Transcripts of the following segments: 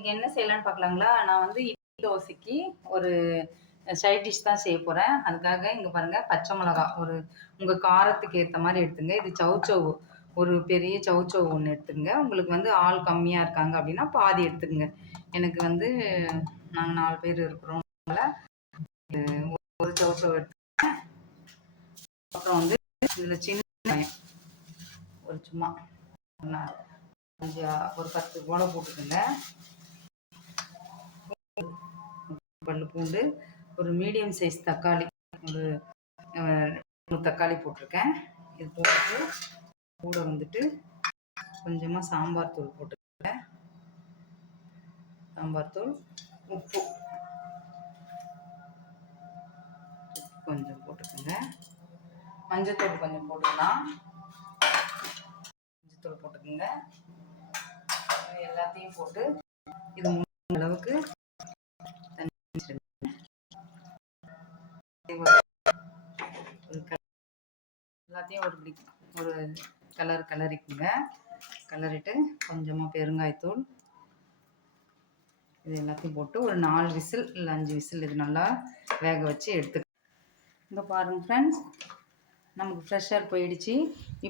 இன்னைக்கு என்ன செய்யலான்னு பார்க்கலாங்களா? நான் வந்து இட்லி தோசைக்கு ஒரு சைட் டிஷ் தான் செய்ய போறேன். அதுக்காக இங்க பாருங்க பச்சை மிளகா உங்க காரத்துக்கு ஏத்த மாரி எடுத்துங்க. இது சௌசௌ ஒரு பெரிய சௌசௌ ஒண்ணு எடுத்துக்கங்க. உங்களுக்கு வந்து ஆள் கம்மியா இருக்காங்க அப்படின்னா பாதி எடுத்துக்கங்க. எனக்கு வந்து நாங்க 4 பேர் இருக்கிறோம். ஒரு சௌசௌ எடுத்து அப்புறம் வந்து இதுல சின்ன வெங்காயம் ஒரு சும்மா ஒரு 10 போல போட்டுக்கோங்க. பல்லு பூண்டு, ஒரு மீடியம் சைஸ் தக்காளி, ஒரு 3 தக்காளி போட்டிருக்கேன். இது போட்டுட்டு கூட வந்துட்டு கொஞ்சமாக சாம்பார் தூள் போட்டுக்கேன். சாம்பார் தூள், உப்பு கொஞ்சம் போட்டுக்கோங்க. மஞ்சத்தூள் கொஞ்சம் போட்டுக்கலாம். மஞ்சத்தூள் போட்டுக்கோங்க. எல்லாத்தையும் போட்டு இது முடிஞ்ச அளவுக்கு எல்லாத்தையும் ஒரு கலரிக்குங்க. கலரிட்டு கொஞ்சமாக பெருங்காயத்தூள் இது எல்லாத்தையும் போட்டு ஒரு 4 விசில் இல்லை 5 விசில் இது நல்லா வேக வச்சு எடுத்து இங்கே பாருங்கள் ஃப்ரெண்ட்ஸ், நமக்கு ஃப்ரெஷ்ஷாக போயிடுச்சு.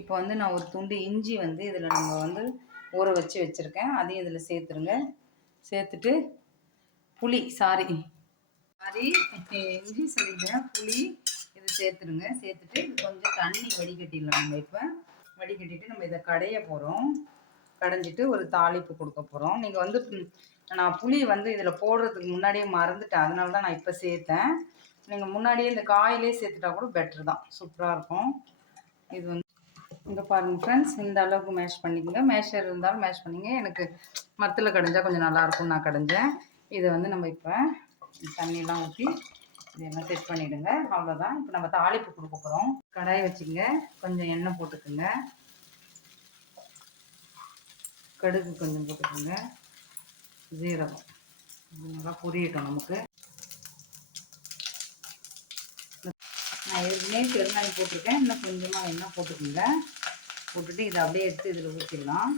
இப்போ வந்து நான் ஒரு துண்டு இஞ்சி வந்து இதில் நம்ம வந்து ஊற வச்சு வச்சுருக்கேன். அதையும் இதில் சேர்த்துருங்க. சேர்த்துட்டு இஞ்சி சொல்லிட்டேன், புளி இது சேர்த்துருங்க. சேர்த்துட்டு இது கொஞ்சம் தண்ணி வடிகட்டிடலாம். நம்ம இப்போ வடிகட்டிட்டு நம்ம இதை கடைய போகிறோம். கடைஞ்சிட்டு ஒரு தாளிப்பு கொடுக்க போகிறோம். நீங்கள் வந்து நான் புளி வந்து இதில் போடுறதுக்கு முன்னாடியே மறந்துட்டேன், அதனால தான் நான் இப்போ சேர்த்தேன். நீங்கள் முன்னாடியே இந்த காயிலே சேர்த்துட்டா கூட பெட்ரு தான், சூப்பராக இருக்கும். இது வந்து இங்கே பாருங்கள் ஃப்ரெண்ட்ஸ், இந்த அளவுக்கு மேஷ் பண்ணிக்கோங்க. மேஷர் இருந்தாலும் மேஷ் பண்ணிங்க. எனக்கு மத்தில் கடைஞ்சால் கொஞ்சம் நல்லாயிருக்கும், நான் கடைஞ்சேன். இதை வந்து நம்ம இப்போ தண்ணியெலாம் ஊற்றி இதெல்லாம் செட் பண்ணிவிடுங்க. அவ்வளோதான். இப்போ நம்ம தாளிப்பு கொடுக்க போகிறோம். கடாய் வச்சுங்க, கொஞ்சம் எண்ணெய் போட்டுக்குங்க. கடுகு கொஞ்சம் போட்டுக்கோங்க. ஜீரகம் நல்லா பொரியட்டும் நமக்கு. நான் ஏற்கனவே பெருங்காயம் போட்டிருக்கேன். இன்னும் கொஞ்சமாக எண்ணெய் போட்டுக்கோங்க. போட்டுட்டு இதை அப்படியே எடுத்து இதில் ஊற்றிடலாம்.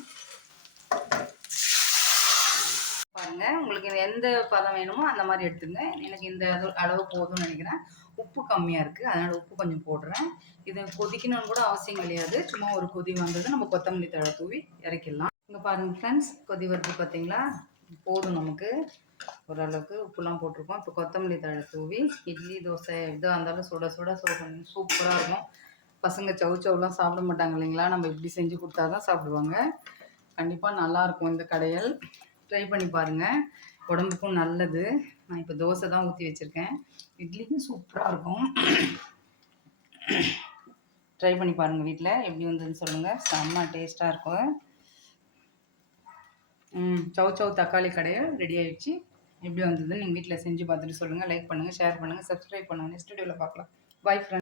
பாருங்கள், உங்களுக்கு எந்த பதம் வேணுமோ அந்த மாதிரி எடுத்துங்க. எனக்கு இந்த அளவு போதும்னு நினைக்கிறேன். உப்பு கம்மியாக இருக்குது, அதனால் உப்பு கொஞ்சம் போடுறேன். இதை கொதிக்கணும்னு கூட அவசியம் கிடையாது. சும்மா ஒரு கொதி வந்தது நம்ம கொத்தமல்லி தழை தூவி இறக்கிடலாம். இங்கே பாருங்கள் ஃப்ரெண்ட்ஸ், கொதி வருது பார்த்தீங்களா? போதும் நமக்கு. ஓரளவுக்கு உப்புலாம் போட்டிருக்கோம். இப்போ கொத்தமல்லி தழை தூவி இட்லி தோசை எதாக இருந்தாலும் சுட சுட சூப்பராக இருக்கும். பசங்க சவுச்சவுலாம் சாப்பிட மாட்டாங்க இல்லைங்களா? நம்ம இப்படி செஞ்சு கொடுத்தா தான் சாப்பிடுவாங்க. கண்டிப்பாக நல்லாயிருக்கும் இந்த கடையல். ட்ரை பண்ணி பாருங்கள், உடம்புக்கும் நல்லது. நான் இப்போ தோசை தான் ஊற்றி வச்சுருக்கேன். இட்லிக்கும் சூப்பராக இருக்கும். ட்ரை பண்ணி பாருங்கள் வீட்டில், எப்படி வந்ததுன்னு சொல்லுங்கள். செம்ம டேஸ்ட்டாக இருக்கும். சௌசௌ தக்காளி கடையை ரெடி ஆகிடுச்சு. எப்படி வந்ததுன்னு நீங்கள் வீட்டில் செஞ்சு பார்த்துட்டு சொல்லுங்கள். லைக் பண்ணுங்கள், ஷேர் பண்ணுங்கள், சப்ஸ்கிரைப் பண்ணுங்கள். நெக்ஸ்ட் வீடியோவில் பார்க்கலாம். Bye friends.